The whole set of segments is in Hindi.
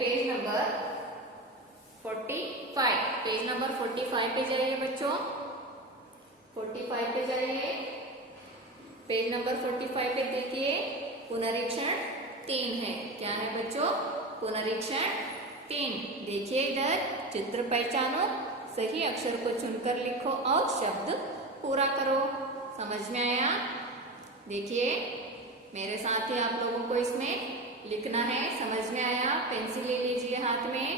Page number 45। पेज नंबर 45 पे जाइए बच्चों, 45 पे जाइए। पेज नंबर 45 पे देखिए पुनरीक्षण 3 है। क्या है बच्चों? पुनरीक्षण 3। देखिए इधर, चित्र पहचानो, सही अक्षर को चुनकर लिखो और शब्द पूरा करो। समझ में आया? देखिए मेरे साथ ही आप लोगों को इसमें लिखना है। समझ में आया? पेंसिल ले लीजिए हाथ में।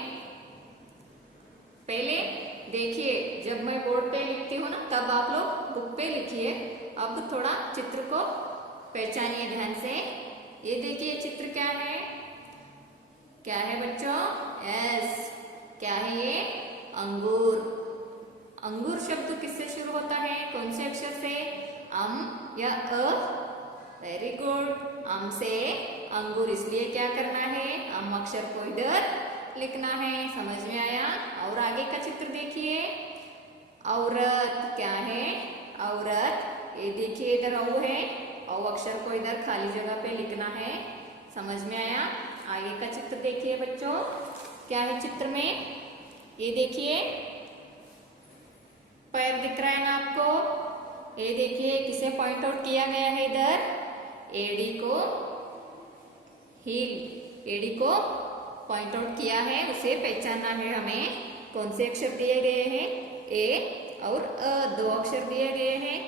पहले देखिए, जब मैं बोर्ड पे लिखती हूँ ना, तब आप लोग बुक पे लिखिए। अब थोड़ा चित्र को पहचानिए ध्यान से। ये देखिए चित्र क्या है? क्या है बच्चों? एस। क्या है ये? अंगूर। अंगूर शब्द किससे शुरू होता है? कौन से अक्षर से? अम या अ? Very good. अम से अंगूर, इसलिए क्या करना है? अम अक्षर को इधर लिखना है। समझ में आया? और आगे का चित्र देखिए। औरत। क्या है? औरत। ये देखिए इधर औ है, औ अक्षर को इधर खाली जगह पे लिखना है। समझ में आया? आगे का चित्र देखिए बच्चों। क्या है चित्र में? ये देखिए पैर दिख रहा है ना आपको? ये देखिए किसे पॉइंट आउट किया गया है इधर? एडी को, हील, एडी को पॉइंट आउट किया है। उसे पहचानना है हमें। कौन से अक्षर दिए गए हैं? ए और अ, दो अक्षर दिए गए हैं।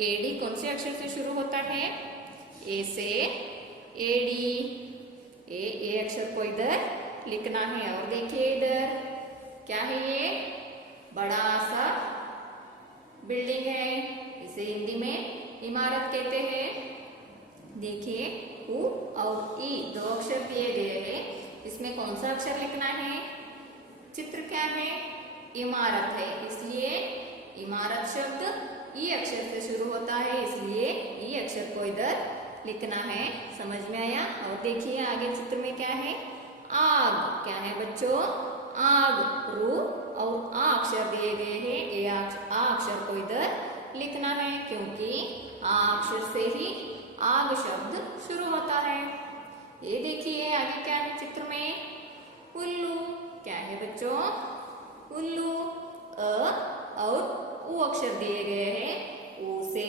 एडी कौन से अक्षर से शुरू होता है? ए से एडी। ए अक्षर को इधर लिखना है। और देखिए इधर क्या है? ये बड़ा सा बिल्डिंग है। इसे हिंदी में इमारत कहते हैं। देखिए उ और ई दो अक्षर दिए गए हैं। इसमें कौन सा अक्षर लिखना है? चित्र क्या है? इमारत है, इसलिए इमारत शब्द ई अक्षर से शुरू होता है, इसलिए ई अक्षर को इधर लिखना है। समझ में आया? और देखिए आगे चित्र में क्या है? आग। क्या है बच्चों? आग। रू और आ अक्षर दिए गए हैं। आ अक्षर को इधर लिखना है, क्योंकि आ अक्षर से ही आग शब्द शुरू होता है। ये देखिए आगे क्या है चित्र में? उल्लू। क्या है बच्चों? उल्लू। अ और उ अक्षर दिए गए हैं। उ से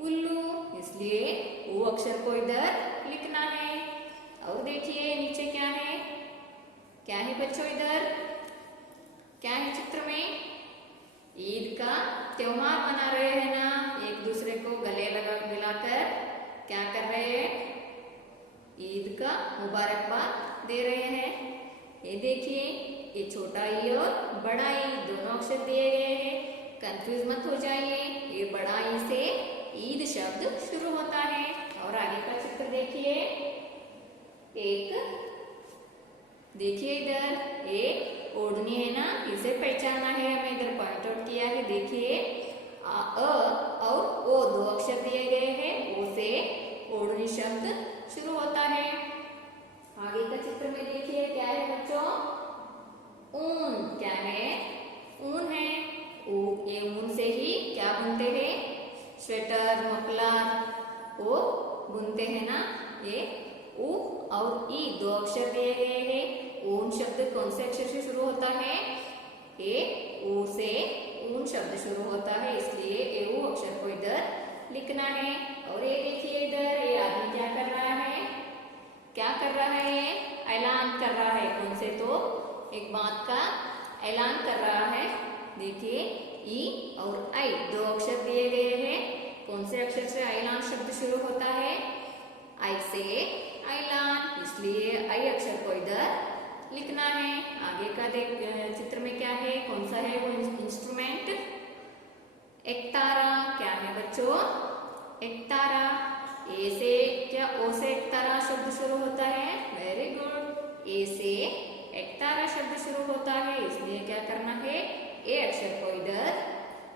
उल्लू, इसलिए उ अक्षर को इधर लिखना है। और देखिए नीचे क्या है? क्या है बच्चों इधर? क्या है चित्र में? ईद का त्योहार मना रहे हैं ना, एक दूसरे को गले मिलाकर क्या कर रहे हैं? ईद का मुबारकबाद दे रहे हैं। ये देखिए, ये छोटा ई और बड़ा ई दोनों अक्षर दिए गए हैं। कंफ्यूज मत हो जाइए, ये बड़ा ई से ईद शब्द शुरू होता है। और आगे का चित्र देखिए। एक देखिए इधर एक ओढ़नी है ना, इसे पहचानना है हमें। इधर पॉइंट आउट किया है। देखिए अ और ओ दो अक्षर दिए गए हैं। ओ से ओढ़नी शब्द शुरू होता है। आगे का चित्र में देखिए क्या है बच्चों? ऊन। क्या है? ऊन है। ये ऊन से ही क्या बुनते हैं? स्वेटर, मफलर वो बुनते हैं ना। ये उ और ई दो अक्षर दिए गए हैं। ऊन शब्द कौन से अक्षर से शुरू होता है? ए ऊ से ऊन शब्द शुरू होता है, इसलिए ए ऊ अक्षर को इधर लिखना है। और ये देखिए इधर ये आदमी क्या कर रहा है? क्या कर रहा है? ये ऐलान कर रहा है। कौन से? तो एक बात का ऐलान कर रहा है। देखिए ई और आई दो अक्षर दिए गए हैं। कौन से अक्षर से ऐलान शब्द शुरू होता है? आई से ऐलान, इसलिए आई अक्षर को इधर लिखना है। आगे का चित्र में क्या है? कौन सा है वो इंस्ट्रूमेंट? एकतारा। क्या है बच्चों? एकतारा। ए से क्या ओ से एकतारा शब्द शुरू होता है? Very good. ए से एकतारा शब्द शुरू होता है, इसलिए क्या करना है? ए अक्षर को इधर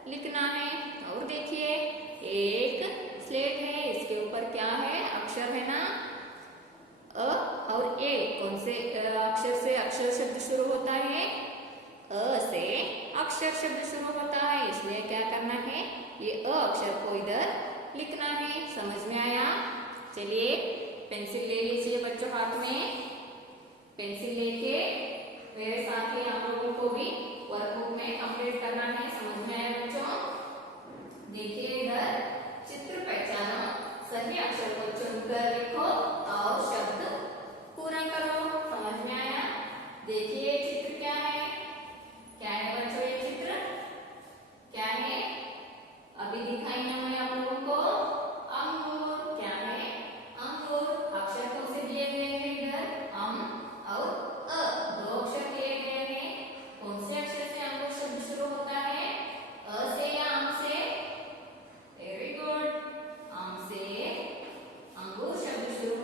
लिखना है। और देखिए एक स्लेट है, इसके ऊपर क्या है? अक्षर है ना, अ और ए। कौन से अक्षर से अक्षर शब्द शुरू होता है? अ से अक्षर शब्द शुरू होता है, इसलिए क्या करना है? ये अ अक्षर को इधर लिखना है। समझ में आया? चलिए पेंसिल ले लीजिए बच्चों हाथ में। पेंसिल लेके मेरे साथ ही आप लोगों को भी वर्कबुक में कंप्लीट करना है। समझ में आया बच्चों? देखिए इधर चित्र पहचानो, सभी अक्षर को चुनकर लिखो और शब्द पूरा करो। समझ में आया? देखिए चित्र क्या है? क्या है बच्चों ये चित्र? क्या है? अभी दिखाई ना मैं आप लोगों को अंगूर। क्या है? अंगूर। अक्षर कौन से दिए गए हैं इधर? और अ, दो अक्षर दिए गए हैं। कौन से अक्षर से अंगूर शब्द शुरू होता है? अ से या आम से? Very good. आम से अंगूर शब्द शुरू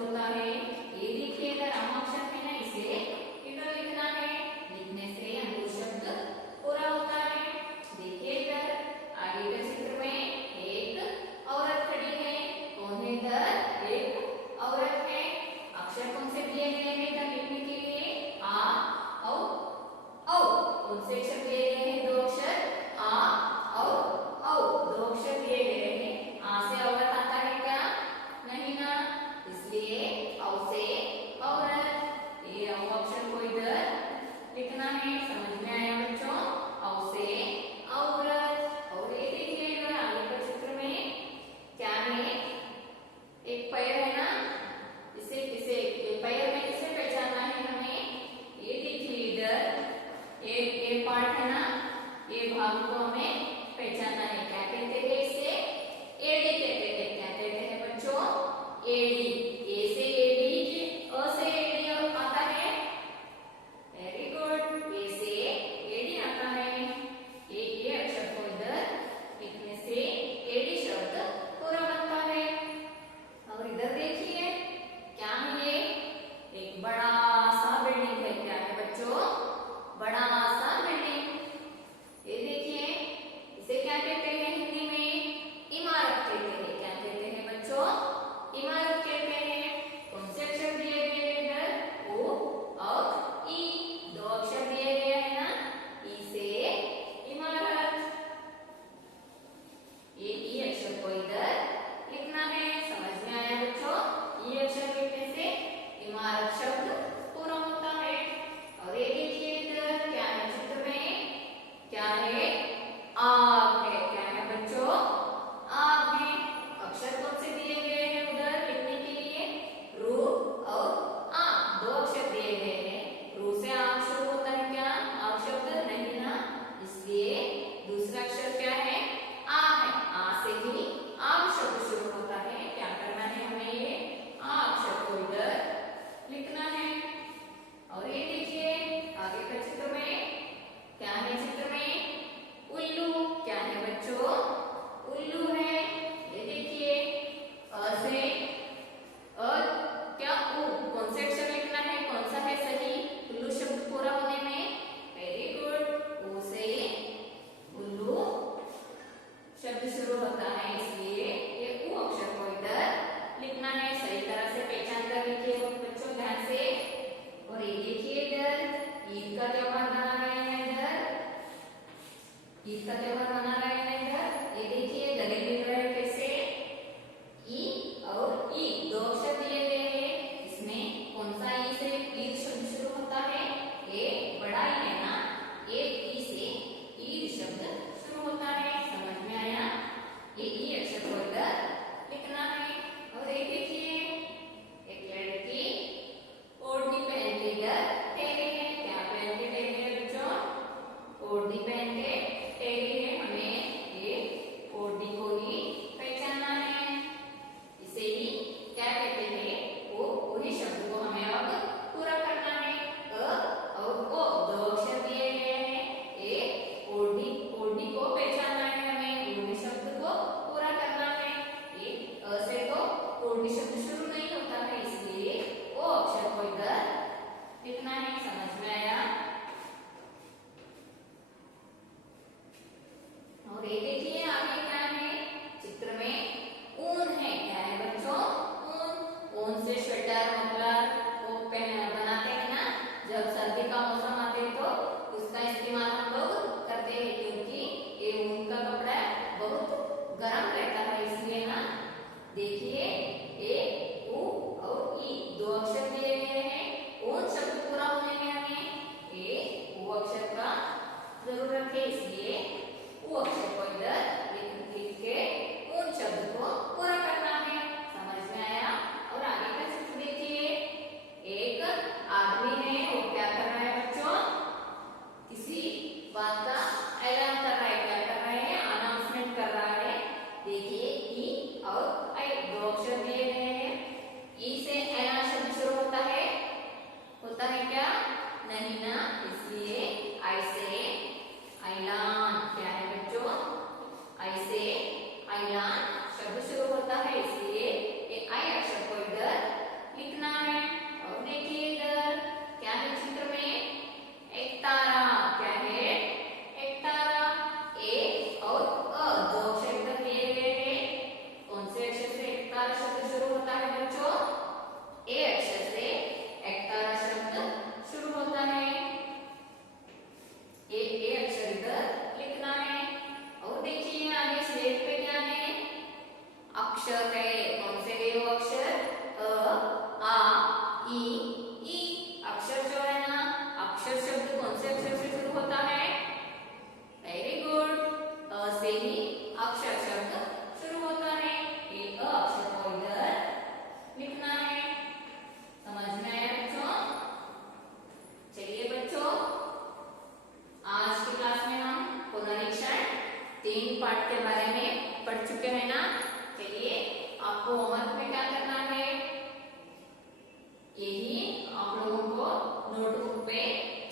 यही आप लोगों को नोटबुक पे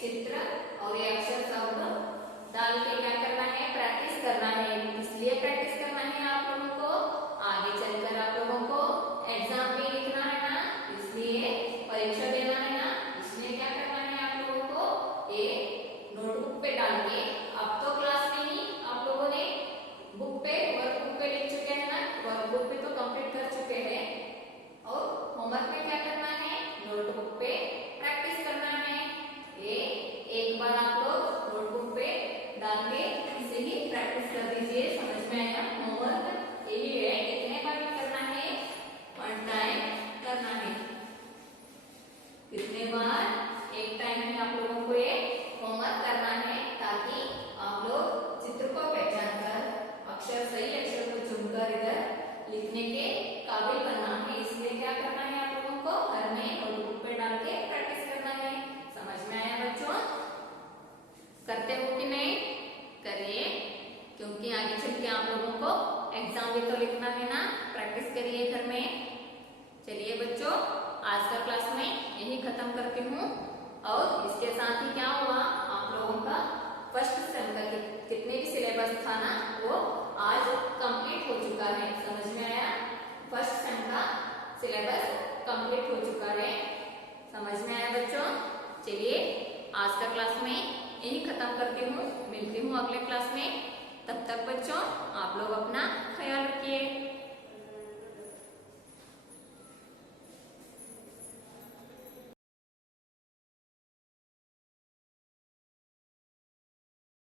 चित्र और ये अक्षर सब डाल के क्या करना है, प्रैक्टिस करना है। इसलिए प्रैक्टिस करना है आप लोगों को, आगे चलकर आप लोगों को एग्जाम भी लिखना है ना, इसलिए परीक्षा देना है ना, इसमें क्या करना है आप लोगों को, ये नोटबुक पे डाल के। अब तो क्लास में ही आप लोगों ने बुक पे वर्कबुक पे लिख चुके हैं ना, वर्कबुक पे तो कंप्लीट कर चुके हैं, और होमवर्क में क्या करना है, नोटबुक पे प्रैक्टिस करना है। ये एक बार आप लोग नोटबुक पे डाल के इसे ही प्रैक्टिस कर दीजिए। समझ में आया? होमवर्क यही है, कितने बार करना है, 1 टाइम करना है। कितने बार, एक टाइम में आप लोगों को ये होमवर्क करना है, ताकि आप लोग चित्र को पहचान कर अक्षर, सही अक्षर को चुनकर इधर लिखने के काबिल बनना है। इसलिए क्या करना है आप लोगों को, घर में नोटबुक पे डाल के प्रैक्टिस करना है। समझ में आया बच्चों? करते हो कि नहीं? करिए, क्योंकि आगे चल के आप लोगों को एग्जाम भी तो लिखना है ना, प्रैक्टिस करिए घर में। चलिए बच्चों, आज का क्लास में यही खत्म करती हूँ, और इसके साथ ही क्या हुआ, आप लोगों का फर्स्ट सेम का कितने भी सिलेबस था ना, वो आज कंप्लीट हो चुका है। समझ में आया? फर्स्ट सेम का सिलेबस कंप्लीट हो चुका है। समझ में आया बच्चों? चलिए, आज का क्लास में यही खत्म करती हूँ, मिलती हूँ अगले क्लास में। तब तक